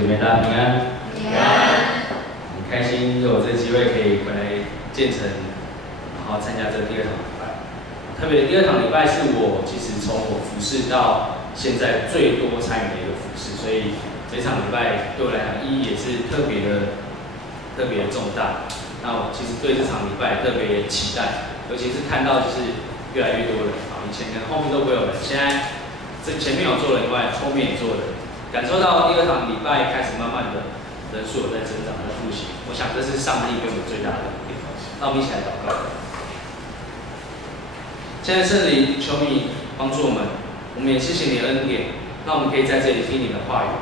姐妹大家平安。平安。很开心有这个机会可以回来建成，然后参加这第二堂礼拜。特别第二堂礼拜是我其实从我服侍到现在最多参与的一个服侍，所以这场礼拜对我来讲意义也是特别的重大。那我其实对这场礼拜特别期待，尤其是看到就是越来越多人啊，以前可能后面都不会有人，现在这前面有做人以外，后面也做人，感受到第二堂礼拜开始慢慢的人数有在增长，在复习。我想这是上帝给我们最大的恩典。那我们一起来祷告。现在圣灵，求你帮助我们，我们也谢谢你的恩典，让我们可以在这里听你的话语。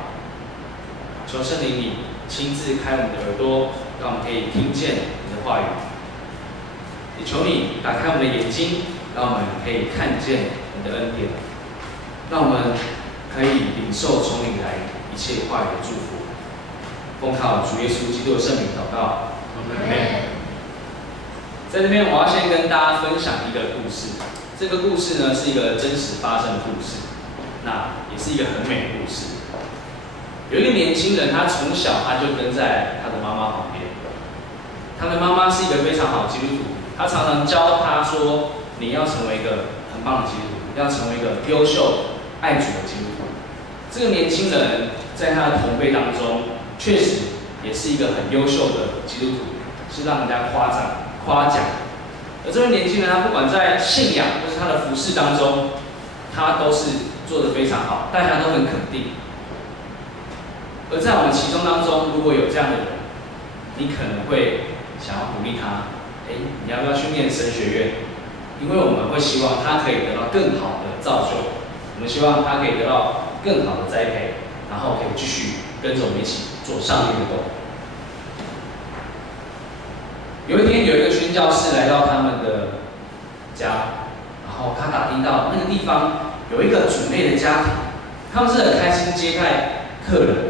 求圣灵你亲自开我们的耳朵，让我们可以听见你的话语。也求你打开我们的眼睛，让我们可以看见你的恩典，让我们可以领受从你来一切话语的祝福。奉靠主耶稣基督的圣名祷告，阿门。在这边，我要先跟大家分享一个故事。这个故事呢，是一个真实发生的故事，那也是一个很美的故事。有一个年轻人，他从小他就跟在他的妈妈旁边。他的妈妈是一个非常好的基督徒，他常常教他说：“你要成为一个很棒的基督徒，要成为一个优秀、爱主的基督徒。”这个年轻人在他的同辈当中，确实也是一个很优秀的基督徒，是让人家夸奖。而这位年轻人，他不管在信仰或是他的服事当中，他都是做得非常好，大家都很肯定。而在我们其中当中，如果有这样的人，你可能会想要鼓励他：你要不要去念神学院？因为我们会希望他可以得到更好的造就，我们希望他可以得到更好的栽培，然后可以继续跟着我们一起做上帝的工。有一天，有一个宣教士来到他们的家，然后他打听到那个地方有一个主内的家庭，他们是很开心接待客人的，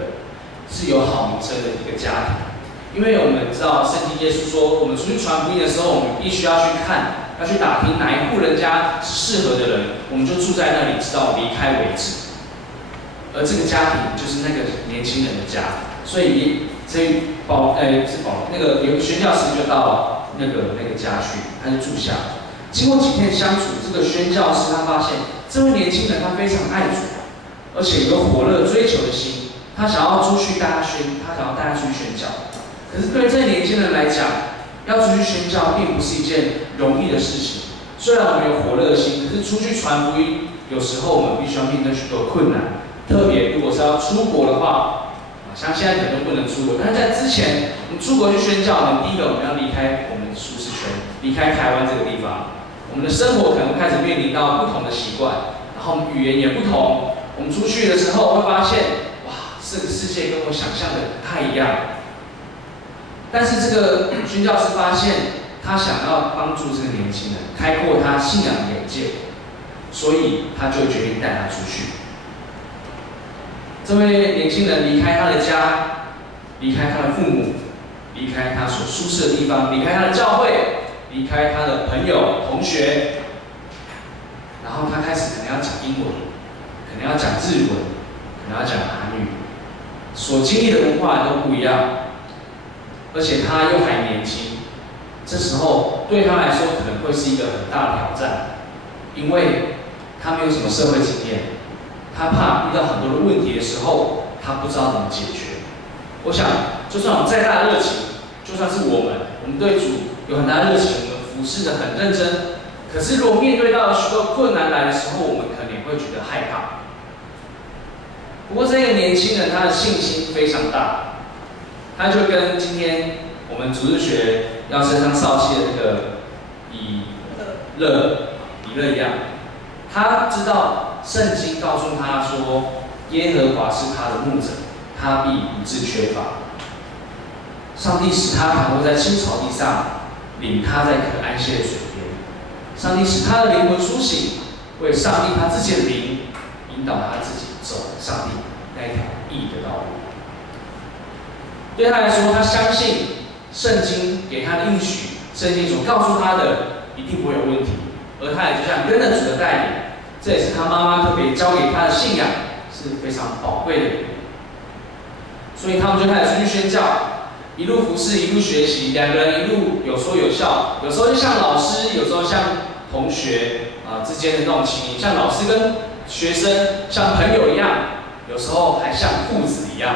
是有好名声的一个家庭。因为我们知道圣经耶稣说，我们出去传福音的时候，我们必须要去看，要去打听哪一户人家是适合的人，我们就住在那里，直到离开为止。而这个家庭就是那个年轻人的家，所以那个有个宣教师就到那个家去，他就住下。经过几天相处，这个宣教师他发现这位年轻人他非常爱主，而且有火热追求的心，他想要出去他想要带他出去宣教。可是对这年轻人来讲，要出去宣教并不是一件容易的事情。虽然我们有火热的心，可是出去传福音，有时候我们必须要面对许多困难。特别如果是要出国的话，像现在可能都不能出国，但是在之前，我们出国去宣教，我们第一个我们要离开我们的舒适圈，离开台湾这个地方，我们的生活可能开始面临到不同的习惯，然后我们语言也不同。我们出去的时候会发现，哇，这个世界跟我想象的不太一样。但是这个宣教师发现，他想要帮助这个年轻人开阔他信仰的眼界，所以他就决定带他出去。这位年轻人离开他的家，离开他的父母，离开他所舒适的地方，离开他的教会，离开他的朋友、同学，然后他开始可能要讲英文，可能要讲日文，可能要讲韩语，所经历的文化都不一样，而且他又还年轻，这时候对他来说可能会是一个很大的挑战，因为他没有什么社会经验。他怕遇到很多的问题的时候，他不知道怎么解决。我想，就算我们再大的热情，就算是我们对主有很大的热情，我们服侍得很认真，可是如果面对到许多困难来的时候，我们可能也会觉得害怕。不过这个年轻人他的信心非常大，他就跟今天我们主日学要升上少期的那个以勒一样，他知道。圣经告诉他说：“耶和华是他的牧者，他必不致缺乏。上帝使他躺卧在青草地上，领他在可安歇的水边。上帝使他的灵魂苏醒，为上帝他自己的灵引导他自己走上帝那一条义的道路。”对他来说，他相信圣经给他的应许，圣经所告诉他的一定不会有问题，而他也就这样跟着主的带领。这也是他妈妈特别教给他的信仰，是非常宝贵的。所以他们就开始出去宣教，一路服侍，一路学习，两个人一路有说有笑，有时候就像老师，有时候像同学之间的那种情谊，像老师跟学生，像朋友一样，有时候还像父子一样。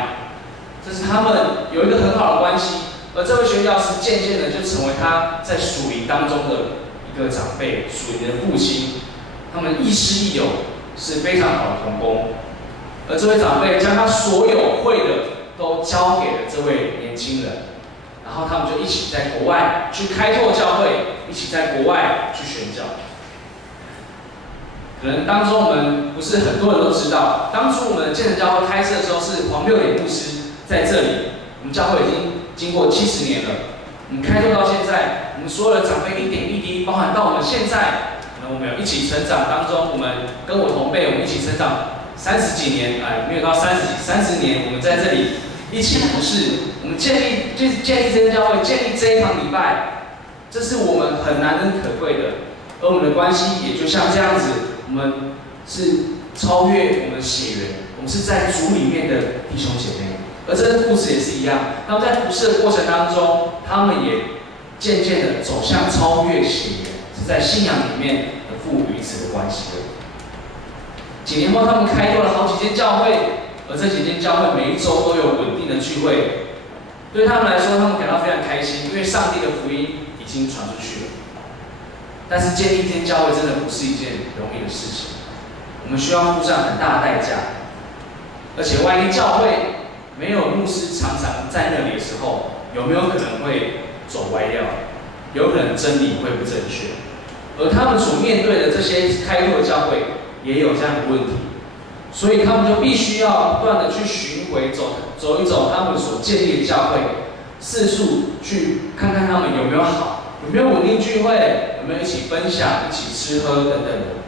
这是他们有一个很好的关系，而这位宣教师渐渐的就成为他在属灵当中的一个长辈，属灵的父亲。他们亦师亦友，是非常好的同工。而这位长辈将他所有会的都交给了这位年轻人，然后他们就一起在国外去开拓教会，一起在国外去宣教。可能当中我们不是很多人都知道，当初我们建成教会开设的时候是黄六点牧师在这里，我们教会已经经过70年了，我们开拓到现在，我们所有的长辈一点一滴，包含到我们现在，可能我们有一起成长当中，我们跟我同辈，我们一起成长30几年，没有到30年，我们在这里一起服侍，我们建立这间教会，建立这一堂礼拜，这是我们很难能可贵的。而我们的关系也就像这样子，我们是超越我们的血缘，我们是在主里面的弟兄姐妹。而这个父子也是一样，他们在服侍的过程当中，他们也渐渐的走向超越血缘，是在信仰里面的父与子的关系的。几年后，他们开拓了好几间教会，而这几间教会每一周都有稳定的聚会。对他们来说，他们感到非常开心，因为上帝的福音已经传出去了。但是建立一间教会真的不是一件容易的事情，我们需要付上很大的代价。而且，万一教会没有牧师常常在那里的时候，有没有可能会走歪掉？有可能真理会不正确。而他们所面对的这些开拓的教会，也有这样的问题，所以他们就必须要不断的去巡回走一走他们所建立的教会，四处去看看他们有没有好，有没有稳定聚会，有没有一起分享、一起吃喝等等的。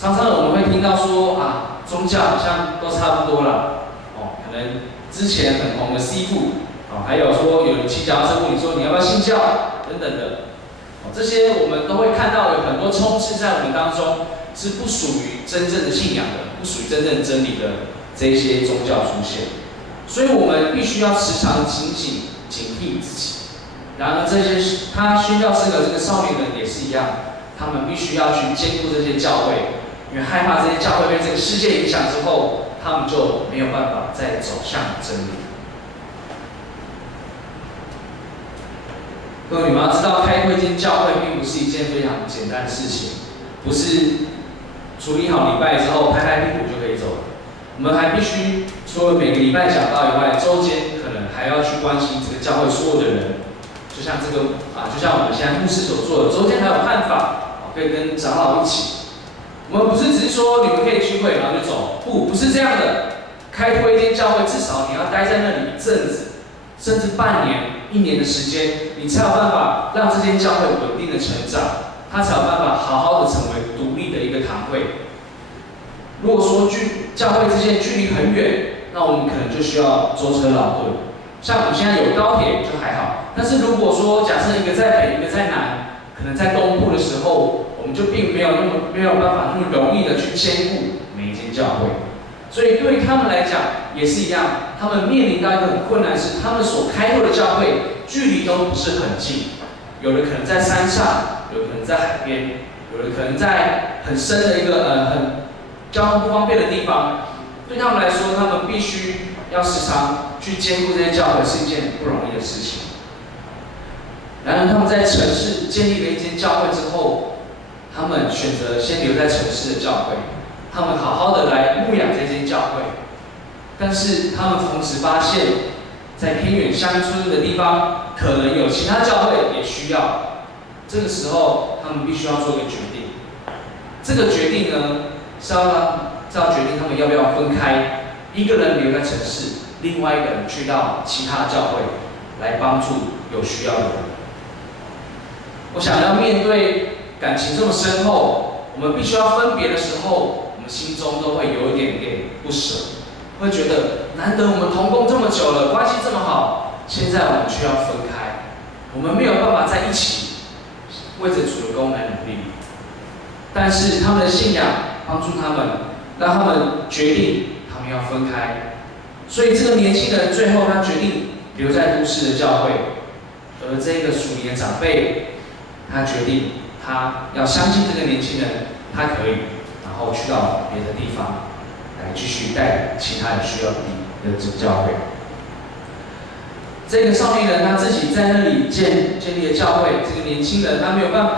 常常我们会听到说宗教好像都差不多了，可能之前很红的西部，还有说有人骑脚踏车问你说你要不要信教等等的，这些我们都会看到有很多充斥在我们当中。是不属于真正的信仰的，不属于真正真理的这些宗教出现，所以我们必须要时常警惕自己。然而，这些他宣教师的这个少年人也是一样，他们必须要去兼顾这些教会，因为害怕这些教会被这个世界影响之后，他们就没有办法再走向真理。各位，你们要知道，开拓一间教会并不是一件非常简单的事情，不是处理好礼拜之后，拍拍屁股就可以走了。我们还必须除了每个礼拜讲道以外，周间可能还要去关心这个教会所有的人。就像这个就像我们现在牧师所做的，周间还有看法，可以跟长老一起。我们不是只是说你们可以聚会然后就走，不是这样的。开拓一间教会，至少你要待在那里一阵子，甚至半年、1年的时间，你才有办法让这间教会稳定的成长。他才有办法好好的成为独立的一个堂会。如果说教会之间距离很远，那我们可能就需要舟车劳顿。像我们现在有高铁就还好，但是如果说假设一个在北，一个在南，可能在东部的时候，我们就并没有办法那么容易的去兼顾每一间教会。所以对于他们来讲也是一样，他们面临到一个很困难是，他们所开拓的教会距离都不是很近，有的可能在山上。有可能在海边，有的可能在很深的一个很交通不方便的地方。对他们来说，他们必须要时常去兼顾这些教会，是一件不容易的事情。然而，他们在城市建立了一间教会之后，他们选择先留在城市的教会，他们好好的来牧养这间教会。但是，他们同时发现，在偏远乡村的地方，可能有其他教会也需要。这个时候，他们必须要做一个决定。这个决定呢，是要决定他们要不要分开，一个人留在城市，另外一个人去到其他教会来帮助有需要的人。我想要面对感情这么深厚，我们必须要分别的时候，我们心中都会有一点点不舍，会觉得难得我们同工这么久了，关系这么好，现在我们却要分开，我们没有办法在一起。为着主的功来努力，但是他们的信仰帮助他们，让他们决定他们要分开。所以这个年轻人最后他决定留在都市的教会，而这个属灵的长辈，他决定他要相信这个年轻人，他可以，然后去到别的地方来继续带其他人需要的教会。这个少年人他自己在那里建立了教会，这个年轻人他没有办法，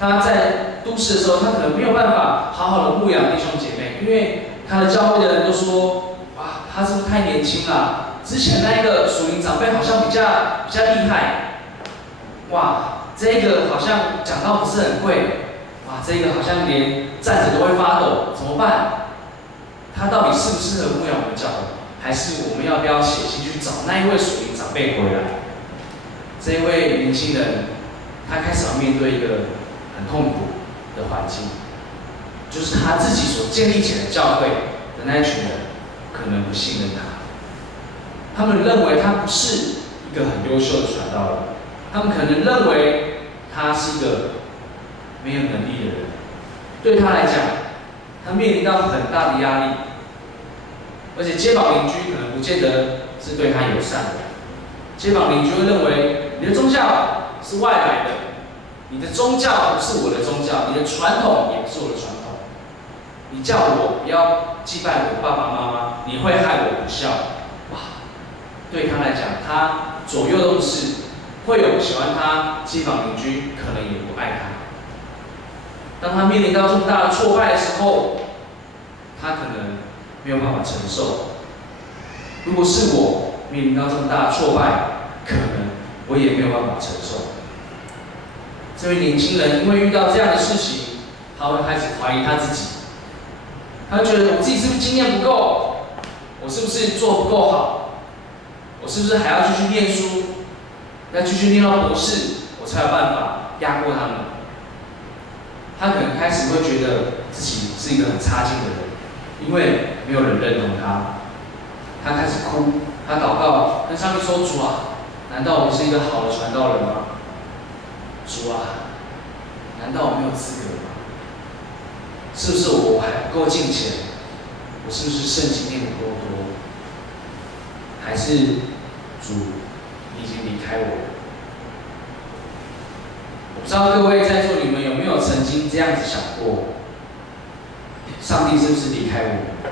他在都市的时候，他可能没有办法好好的牧养弟兄姐妹，因为他的教会的人都说，哇，他是不是太年轻了？之前那个属灵长辈好像比较厉害，哇，这个好像讲道不是很会，哇，这个好像连站着都会发抖，怎么办？他到底适不适合牧养我们教会？还是我们要不要写信去找那一位属灵长辈回来？这一位年轻人，他开始要面对一个很痛苦的环境，就是他自己所建立起来的教会的那一群人，可能不信任他。他们认为他不是一个很优秀的传道人，他们可能认为他是一个没有能力的人。对他来讲，他面临到很大的压力。而且街坊邻居可能不见得是对他友善的，街坊邻居会认为你的宗教是外来的，你的宗教不是我的宗教，你的传统也不是我的传统，你叫我不要祭拜我爸爸妈妈，你会害我不孝。哇，对他来讲，他左右都不是，会有喜欢他街坊邻居，可能也不爱他。当他面临到这么大的挫败的时候，他可能没有办法承受。如果是我面临到这么大的挫败，可能我也没有办法承受。这位年轻人因为遇到这样的事情，他会开始怀疑他自己，他会觉得我自己是不是经验不够，我是不是做不够好，我是不是还要继续念书，要继续念到博士，我才有办法压过他们。他可能开始会觉得自己是一个很差劲的人，因为没有人认同他。他开始哭，他祷告，跟上帝说：“主啊，难道我是一个好的传道人吗？主啊，难道我没有资格吗？是不是我还不够敬虔？我是不是圣经念的不够多？还是主你已经离开我了？”我不知道各位在座你们有没有曾经这样子想过：上帝是不是离开我？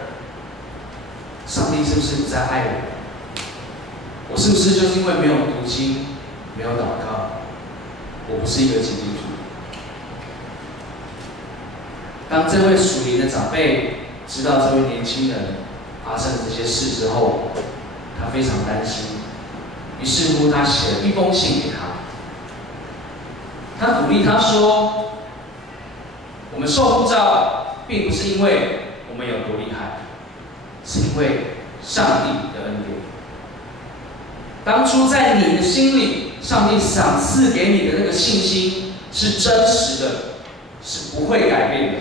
上帝是不是不再爱我？我是不是就是因为没有读经，没有祷告，我不是一个基督徒？当这位属灵的长辈知道这位年轻人发生了这些事之后，他非常担心，于是乎他写了一封信给他。他鼓励他说：“我们受呼召，并不是因为我们有多厉害，是因为上帝的恩典。当初在你的心里，上帝赏赐给你的那个信心是真实的，是不会改变的。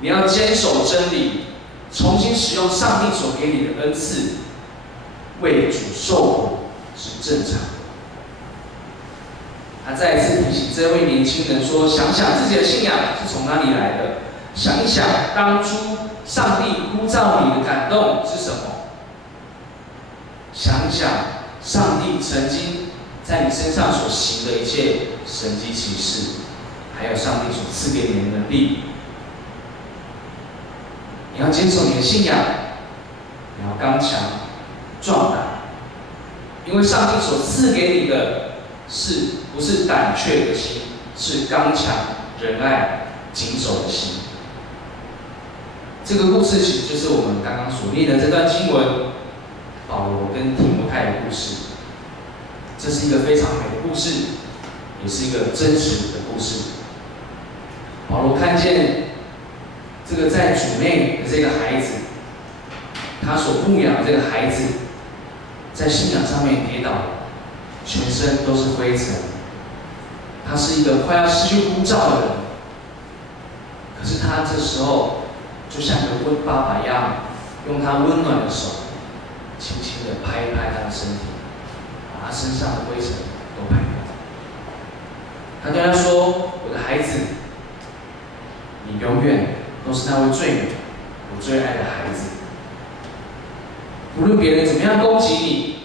你要坚守真理，重新使用上帝所给你的恩赐，为主受苦是正常的。”他再一次提醒这位年轻人说：“想想自己的信仰是从哪里来的，想一想当初上帝呼召你的感动是什么，想一想上帝曾经在你身上所行的一切神迹奇事，还有上帝所赐给你的能力。你要坚守你的信仰，你要刚强壮胆，因为上帝所赐给你的不是胆怯的心，是刚强仁爱谨守的心。”这个故事其实就是我们刚刚所念的这段经文，保罗跟提摩太的故事。这是一个非常美的故事，也是一个真实的故事。保罗看见这个在主内的这个孩子，他所牧养的这个孩子，在信仰上面跌倒，全身都是灰尘，他是一个快要失去呼召的人。可是他这时候就像个温爸爸一样，用他温暖的手，轻轻地拍一拍他的身体，把他身上的灰尘都拍掉。他对他说：“我的孩子，你永远都是那位最美、我最爱的孩子。”无论别人怎么样攻击你，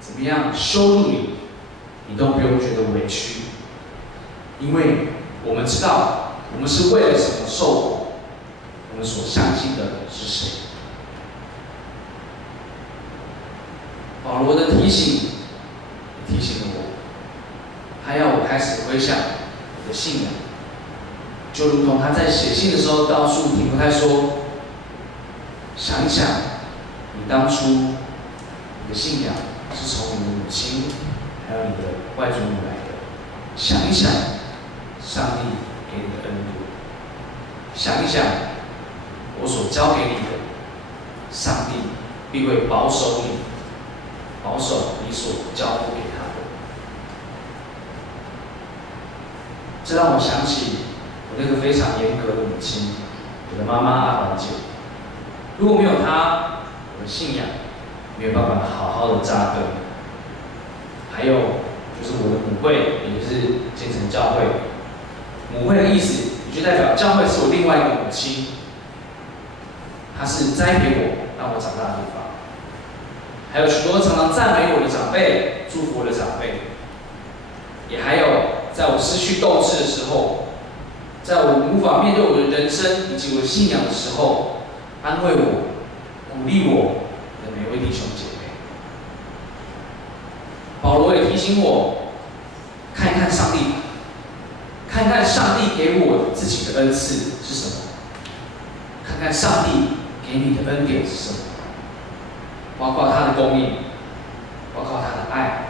怎么样羞辱你，你都不用觉得委屈，因为我们知道我们是为了什么受苦，我们所相信的是谁。保罗的提醒也提醒了我，他要我开始回想我的信仰，就如同他在写信的时候告诉提摩太说：想一想，你当初你的信仰是从你的母亲还有你的外祖母来的，想一想上帝给你的恩典，想一想我所教给你的，上帝必会保守你，保守你所交付给他的。这让我想起我那个非常严格的母亲，我的妈妈阿环姐。如果没有她，我的信仰没有办法好好的扎根。还有就是我的母会，也就是建成教会。母会的意思，也就代表教会是我另外一个母亲，她是栽培我，让我长大的地方。还有许多常常赞美我的长辈，祝福我的长辈，也还有在我失去斗志的时候，在我无法面对我的人生以及我的信仰的时候，安慰我、鼓励我的每位弟兄姐妹。保罗也提醒我，看一看上帝，看看上帝给我自己的恩赐是什么，看看上帝给你的恩典是什么。包括他的供应，包括他的爱，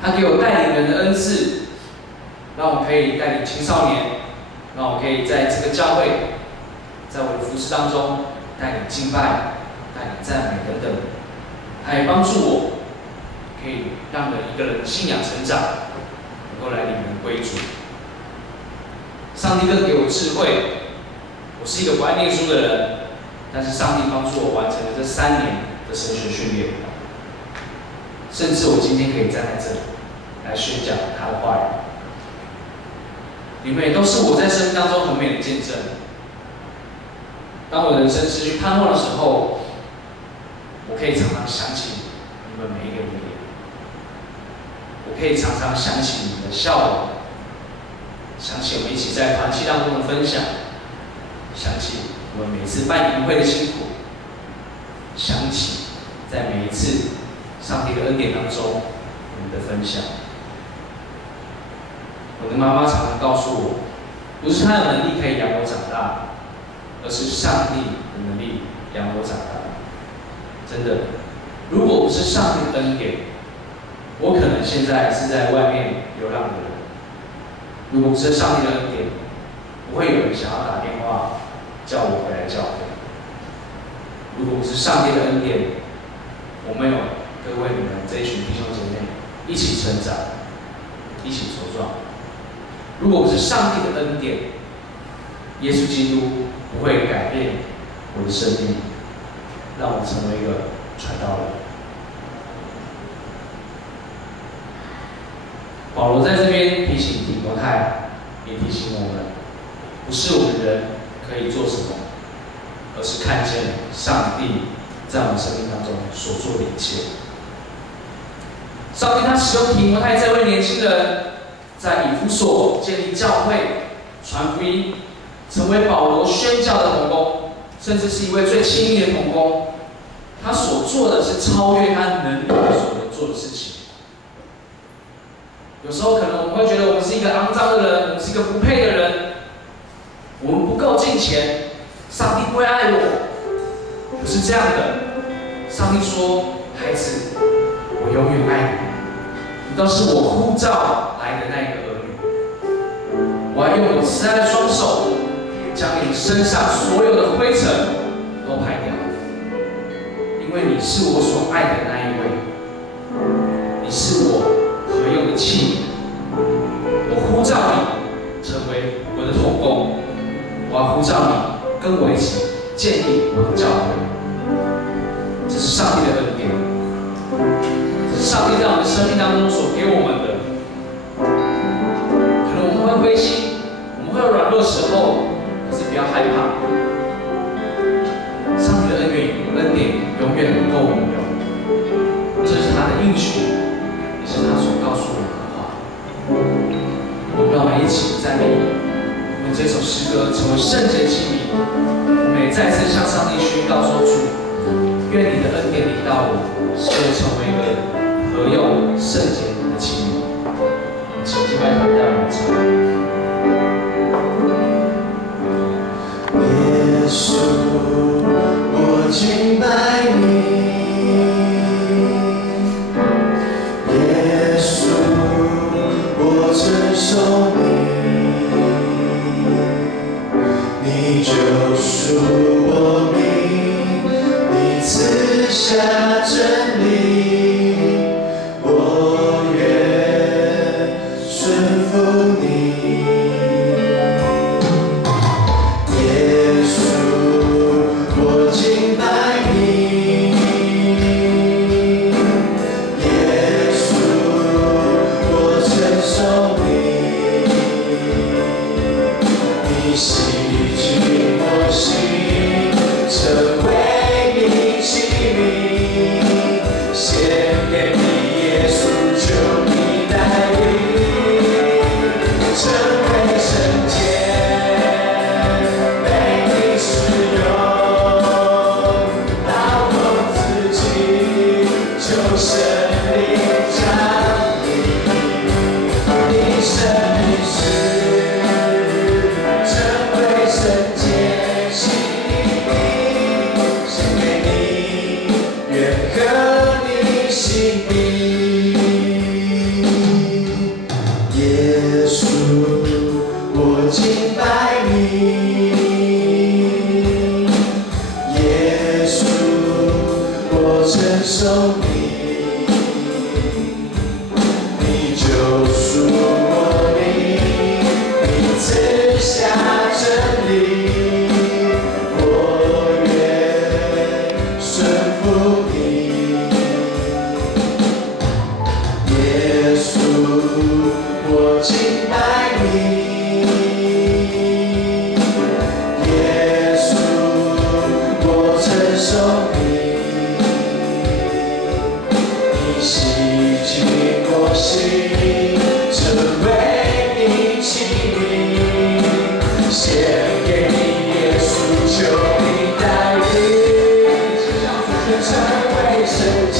他给我带领人的恩赐，让我可以带领青少年，让我可以在这个教会，在我的服事当中带领敬拜、带领赞美等等。他也帮助我，可以让一个人的信仰成长，能够来领人归主。上帝更给我智慧，我是一个不爱念书的人。但是上帝帮助我完成了这3年的神学训练，甚至我今天可以站在这里来宣讲他的话语。你们也都是我在生命当中很美的见证。当我人生失去盼望的时候，我可以常常想起你们每一个人的脸，我可以常常想起你们的笑容，想起我们一起在团契当中的分享，想起我们每次办营会的辛苦，想起在每一次上帝的恩典当中我们的分享。我的妈妈常常告诉我，不是她有能力可以养我长大，而是上帝的能力养我长大。真的，如果不是上帝的恩典，我可能现在是在外面流浪的人。如果不是上帝的恩典，不会有人想要打电话叫我回来教会。如果不是上帝的恩典，我没有各位你们这一群弟兄姐妹一起成长，一起茁壮。如果不是上帝的恩典，耶稣基督不会改变我的生命，让我成为一个传道人。保罗在这边提醒提摩太，也提醒我们，不是我们人可以做什么，而是看见上帝在我们生命当中所做的一切。上帝他使用提摩太这位年轻人，在以弗所建立教会、传福音，成为保罗宣教的同工，甚至是一位最亲密的同工。他所做的是超越他能力所能做的事情。有时候可能我们会觉得我们是一个肮脏的人，我们是一个不配的人，我们不够敬虔，上帝不会爱我。不是这样的，上帝说：“孩子，我永远爱你，你都是我呼召来的那一个儿女。我要用我慈爱的双手，将你身上所有的灰尘都排掉，因为你是我所爱的那一位，你是我合用的器皿。我呼召你成为我的同工，我要呼召你跟我一起建立我的教会。”这是上帝的恩典，这是上帝在我们生命当中所给我们的。可能我们会灰心，我们会有软弱时候，可是不要害怕。上帝的恩典永远我们有。这是他的应许，也是他所告诉我们的话。让我们一起赞美，用这首诗歌成为圣洁器皿。我们也再次向上帝宣告说：主，愿你的恩典临到我，使我成为一个合用圣洁的器皿。请敬拜团带我们唱。耶稣，我敬拜你。耶稣，我承受你救赎我命，你赐下真理，我愿顺服你。耶稣，我敬拜你。耶稣，我承受你，你洗净我心，成为你器皿，献给你耶稣，求你带领，成为圣洁，被你使用，劳动自己，求神灵降临，你生你死，成为圣洁器皿，献给你，愿合你心意。耶稣，我敬拜你。耶稣，我承受你，你救赎我命，你赐下真理，我愿顺服你。耶稣，我敬拜你。耶稣，我承受你，你洗净我心，成为你器皿，献给你耶稣，求你带领，成为圣洁，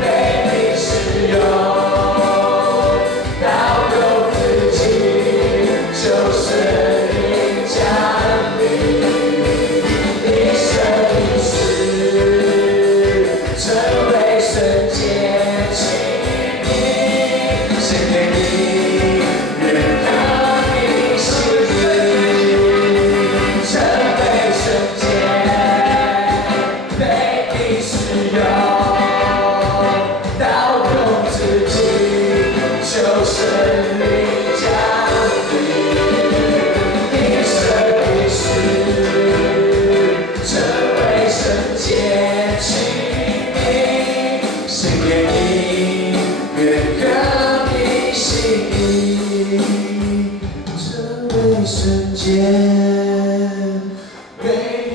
被你使用，劳动自己，求神灵降临，你生你死，成为圣洁器皿，献给你，愿合你心意，成为圣洁，被你使用，劳动自己，求神灵降临，你生你死，成为圣洁器皿，献给你，愿合你心意，成为圣洁，被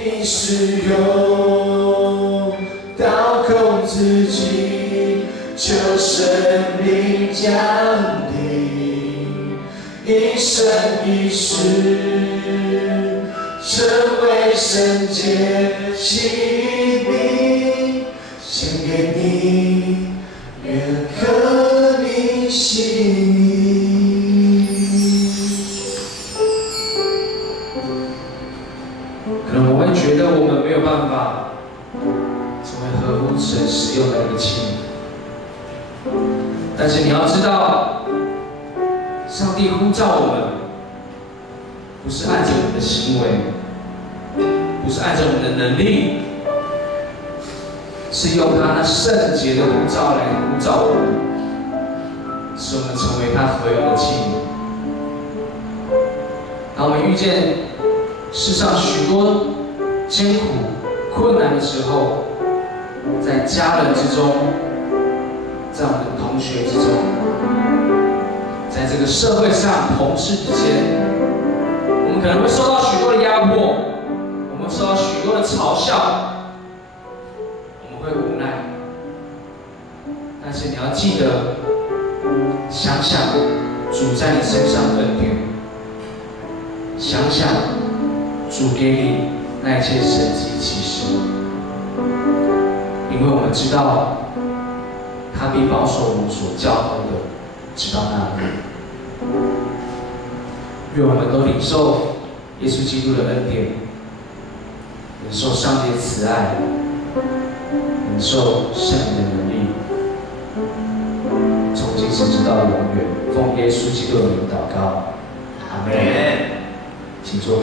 你使用，倒空自己，求神灵降临，一生一世，成为圣洁器皿，献给你，愿合你心意。可能我会觉得我们没有办法成为合乎神使用的那个器皿，但是你要知道，上帝呼召我们，不是按着我们的行为，不是按着我们的能力，是用他那圣洁的呼召来呼召我们，使我们成为他合用的器皿。当我们遇见世上许多艰苦、困难的时候，在家人之中，在我们的同学之中，在这个社会上同事之间，我们可能会受到许多的压迫，我们会受到许多的嘲笑，是你要记得想想主在你身上的恩典，想想主给你那一切神迹奇事，因为我们知道他必保守我们所交托的，直到那日。愿我们都领受耶稣基督的恩典，领受上帝的慈爱，领受圣灵的能力，从今时直到永远。奉耶稣基督的名祷告，阿门。请坐。